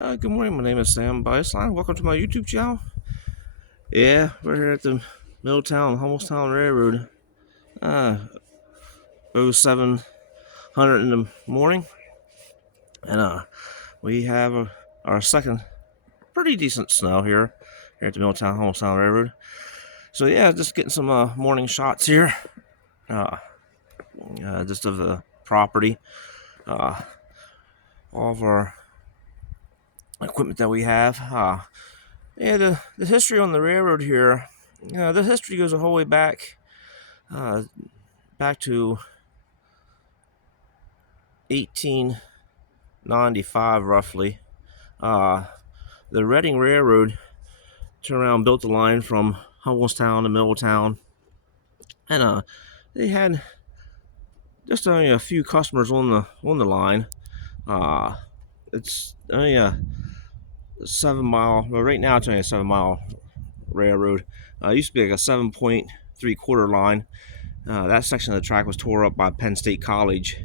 Good morning, my name is Sam Beisline. Welcome to my YouTube channel. Yeah, we're here at the Middletown, Hummelstown Railroad. Uh, 0700 in the morning. And we have our second pretty decent snow here at the Middletown, Hummelstown Railroad. So yeah, just getting some morning shots here. Uh, just of the property. Uh, all of our equipment that we have. Yeah, the history on the railroad here. The history goes a whole way uh, back to 1895, roughly. Uh, the Reading Railroad turned around, built the line from Hummelstown to Middletown, and they had just only a few customers on the line. Uh, it's only a 7 mile. Well, right now it's only a 7 mile railroad. It used to be like a 7.75 line. That section of the track was tore up by Penn State College.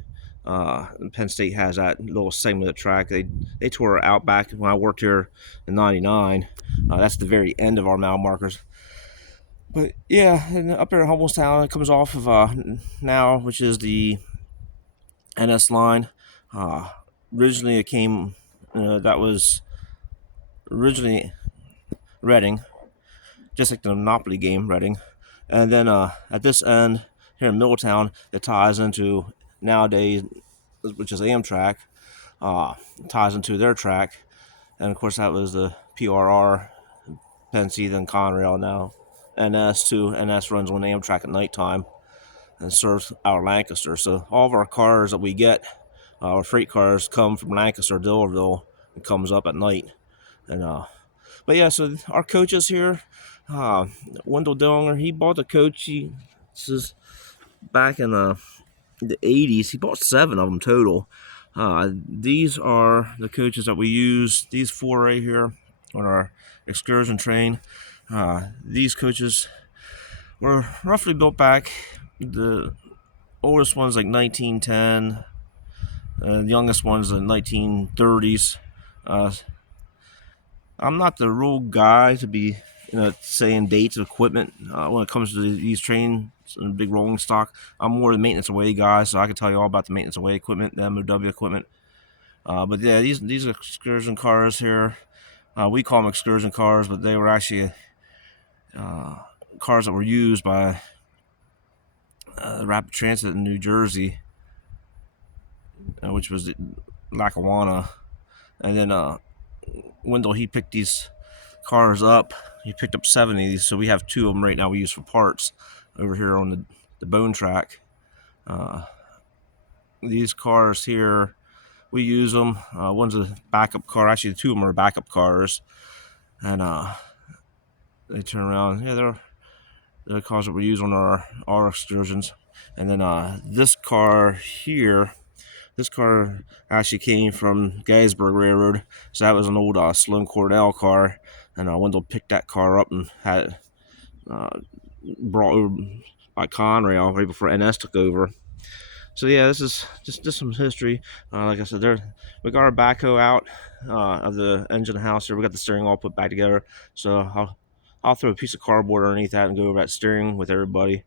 Penn State has that little segment of the track. They tore it out back when I worked here in '99. That's the very end of our mile markers. But yeah, and up here at Hummelstown, it comes off of now, which is the NS line. Uh, Originally, it came. That was originally Reading, just like the Monopoly game, Reading. And then at this end here in Middletown, it ties into nowadays, which is Amtrak, ties into their track. And of course, that was the PRR, Pensy, then Conrail, now NS too. NS runs on Amtrak at nighttime and serves out of Lancaster. So all of our cars that we get, our freight cars, come from Lancaster, Dillerville, and comes up at night. And but yeah, so our coaches here, uh, Wendell Dillinger, he bought the coach. This is back in the 80s. He bought 7 of them total. These are the coaches that we use. These 4 right here on our excursion train. These coaches were roughly built back. The oldest one's like 1910. The youngest one's the 1930s. Uh, I'm not the real guy to be saying dates of equipment when it comes to these trains and big rolling stock. I'm more the maintenance away guy, so I can tell you all about the maintenance away equipment, the MOW equipment. But yeah, these excursion cars here, we call them excursion cars, but they were actually cars that were used by Rapid Transit in New Jersey, which was Lackawanna. And then Wendell, he picked these cars up. He picked up 70 of these, so we have 2 of them right now we use for parts over here on the bone track. These cars here, we use them. One's a backup car. Actually, 2 of them are backup cars. And they turn around. Yeah, they're the cars that we use on our excursions. And then this car here, this car actually came from Gettysburg Railroad. So that was an old Sloan Cordell car. And Wendell picked that car up and had it brought over by Conrail right before NS took over. So yeah, this is just some history. Like I said, we got our backhoe out of the engine house here. We got the steering all put back together. So I'll throw a piece of cardboard underneath that and go over that steering with everybody.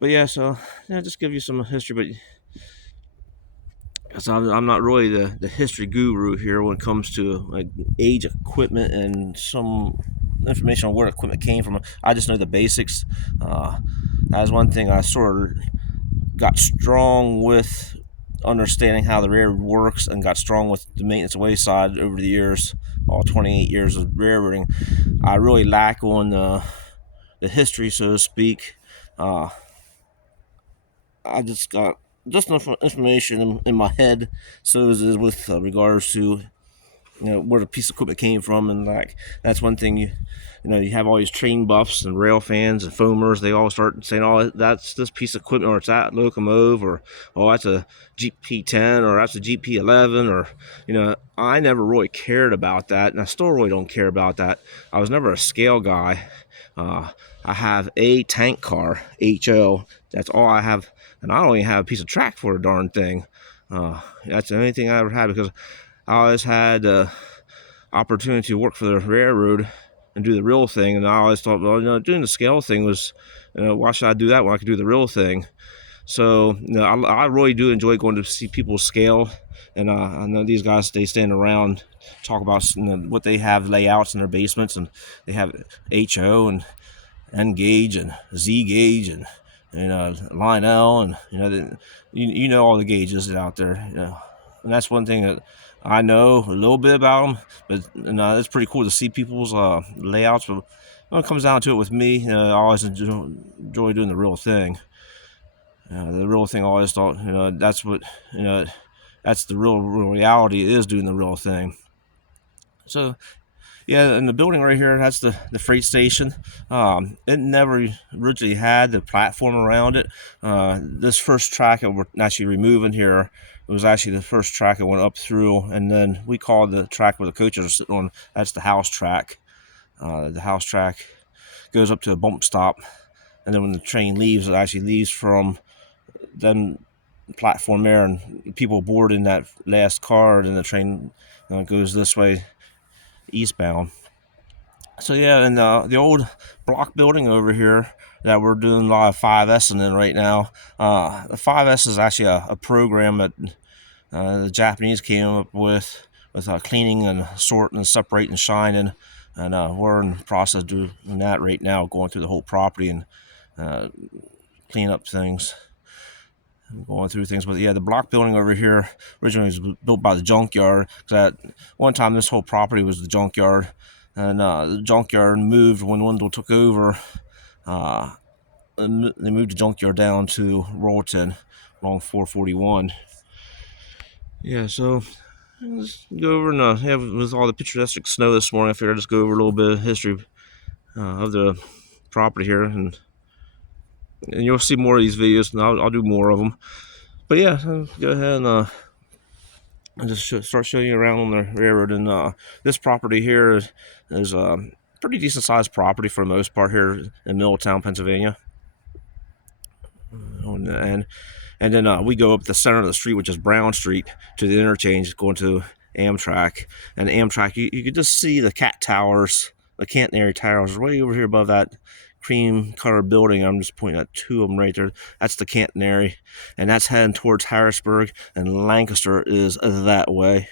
But yeah, so yeah, just give you some history. But so I'm not really the history guru here when it comes to like age equipment and some information on where equipment came from. I just know the basics. That was one thing I sort of got strong with understanding how the railroad works and got strong with the maintenance away side over the years, all 28 years of railroading. I really lack on the history, so to speak. I just got just enough information in my head, so is with regards to where the piece of equipment came from. And like that's one thing you have all these train buffs and rail fans and foamers. They all start saying, oh, that's this piece of equipment, or it's that locomotive, or oh, that's a GP10, or that's a GP11. Or I never really cared about that, and I still really don't care about that. I was never a scale guy. I have a tank car, HO. That's all I have, and I don't even have a piece of track for a darn thing. That's the only thing I ever had, because I always had opportunity to work for the railroad and do the real thing. And I always thought, well, doing the scale thing was, why should I do that when I could do the real thing? So, I really do enjoy going to see people scale. And I know these guys, they stand around, talk about what they have layouts in their basements, and they have HO and N gauge and Z gauge and line L, and you know all the gauges that are out there. And that's one thing that I know a little bit about them, but it's pretty cool to see people's layouts. But when it comes down to it, with me, I always enjoy doing the real thing. The real thing, I always thought, that's what that's the real reality, is doing the real thing. So yeah, in the building right here, that's the freight station. It never originally had the platform around it. This first track that we're actually removing here, it was actually the first track that went up through, and then we call the track where the coaches are sitting on, that's the house track. The house track goes up to a bump stop, and then when the train leaves, it actually leaves from then platform there, and people board in that last car, and then the train goes this way eastbound. So yeah, and the old block building over here that we're doing a lot of 5S in right now. The 5S is actually a program that the Japanese came up with cleaning and sorting and separating and shining. And we're in the process of doing that right now, going through the whole property and cleaning up things, going through things. But yeah, the block building over here originally was built by the junkyard, because at one time this whole property was the junkyard, and the junkyard moved when Wendell took over. And they moved the junkyard down to Rollton along 441. Yeah, so let's go over and have, with all the picturesque snow this morning, I figured I'd just go over a little bit of history of the property here, and you'll see more of these videos, and I'll do more of them. But yeah, go ahead and just start showing you around on the railroad. And this property here is a pretty decent sized property for the most part here in Middletown, Pennsylvania. And then we go up the center of the street, which is Brown Street, to the interchange going to Amtrak. And Amtrak, you could just see the cat towers, the Cantonary towers, way over here above that cream colored building. I'm just pointing at two of them right there. That's the Cantonary, and that's heading towards Harrisburg, and Lancaster is that way.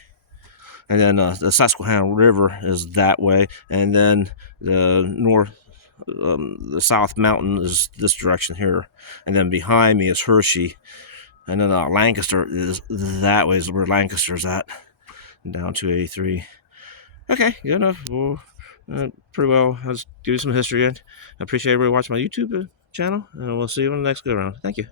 And then the Susquehanna River is that way, and then the South Mountain is this direction here, and then behind me is Hershey, and then Lancaster is that way, is where Lancaster's at, down 283. Okay, good enough. Well, pretty well. I'll just give you some history. I appreciate everybody watching my YouTube channel, and we'll see you on the next go around. Thank you.